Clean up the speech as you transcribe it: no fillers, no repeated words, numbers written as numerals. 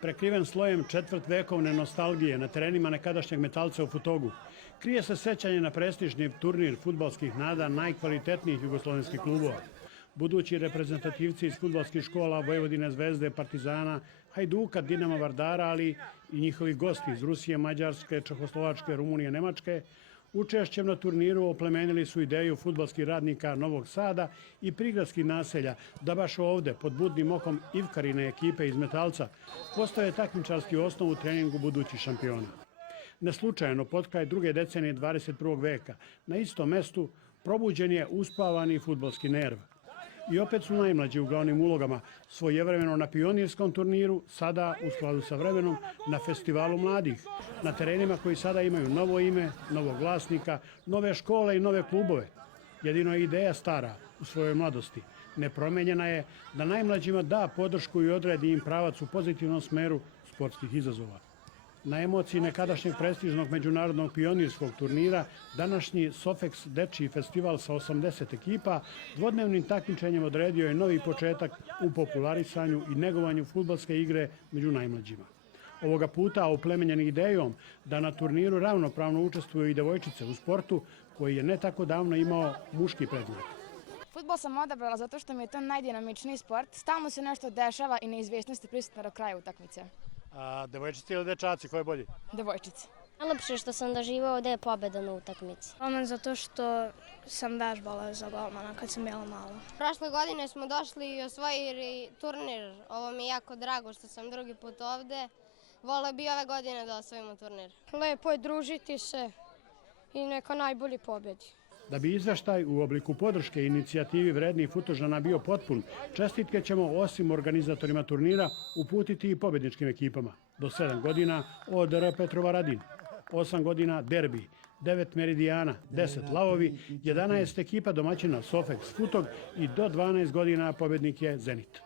Prekriven slojem četvrtvekovne nostalgije na terenima nekadašnjeg Metalca u Futogu, krije se sećanje na prestižni turnir fudbalskih nada najkvalitetnijih jugoslovenskih klubova. Budući reprezentativci iz fudbalskih škola Vojvodine, Zvezde, Partizana, Hajduka, Dinama, Vardara, ali i njihovi gosti iz Rusije, Mađarske, Čehoslovačke, Rumunije, Nemačke, učešćem na turniru oplemenili su ideju fudbalskih radnika Novog Sada i prigradskih naselja da baš ovde, pod budnim okom Ivkarine ekipe iz Metalca, postoje takmičarski osnov u treningu budućih šampiona. Neslučajno, potkraj druge decenije 21. veka, na istom mestu probuđen je uspavani fudbalski nerv. I opet su najmlađi u glavnim ulogama, svojevremeno na pionirskom turniru, sada u skladu sa vremenom na festivalu mladih, na terenima koji sada imaju novo ime, novog vlasnika, nove škole i nove klubove. Jedino je ideja stara u svojoj mladosti. Nepromenjena je da najmlađima da podršku i odredi im pravac u pozitivnom smeru sportskih izazova. Na emociji nekadašnjeg prestižnog međunarodnog pionirskog turnira, današnji Sofex dečiji festival sa 80 ekipa dvodnevnim takmičenjem odredio je novi početak u popularisanju i negovanju fudbalske igre među najmlađima. Ovoga puta oplemenjeni idejom da na turniru ravnopravno učestvuju i devojčice u sportu koji je ne tako davno imao muški predmet. Fudbal sam odabrala zato što mi je to najdinamičniji sport. Stalno se nešto dešava i neizvjesnost je prisutna do kraja utakmice. A devojčice ili dečaci, ko je bolji? Devojčice. Najlepše što sam doživao ovde je pobeda na utakmici. Golman zato što sam vežbala za golmana kad sam bila mala. Prošle godine smo došli i osvojili turnir. Ovo mi je jako drago što sam drugi put ovde. Voleo bi ove godine da osvojimo turnir. Lepo je družiti se i neka najbolji pobedi. Da bi izveštaj u obliku podrške inicijativi vrednih Futožana bio potpun, čestitke ćemo osim organizatorima turnira uputiti i pobedničkim ekipama. Do 7 godina ODR Petrova Radin, 8 godina Derbi, 9 Meridijana, 10 Lavovi, 11 ekipa domaćina Sofex Futog i do 12 godina pobednik je Zenit.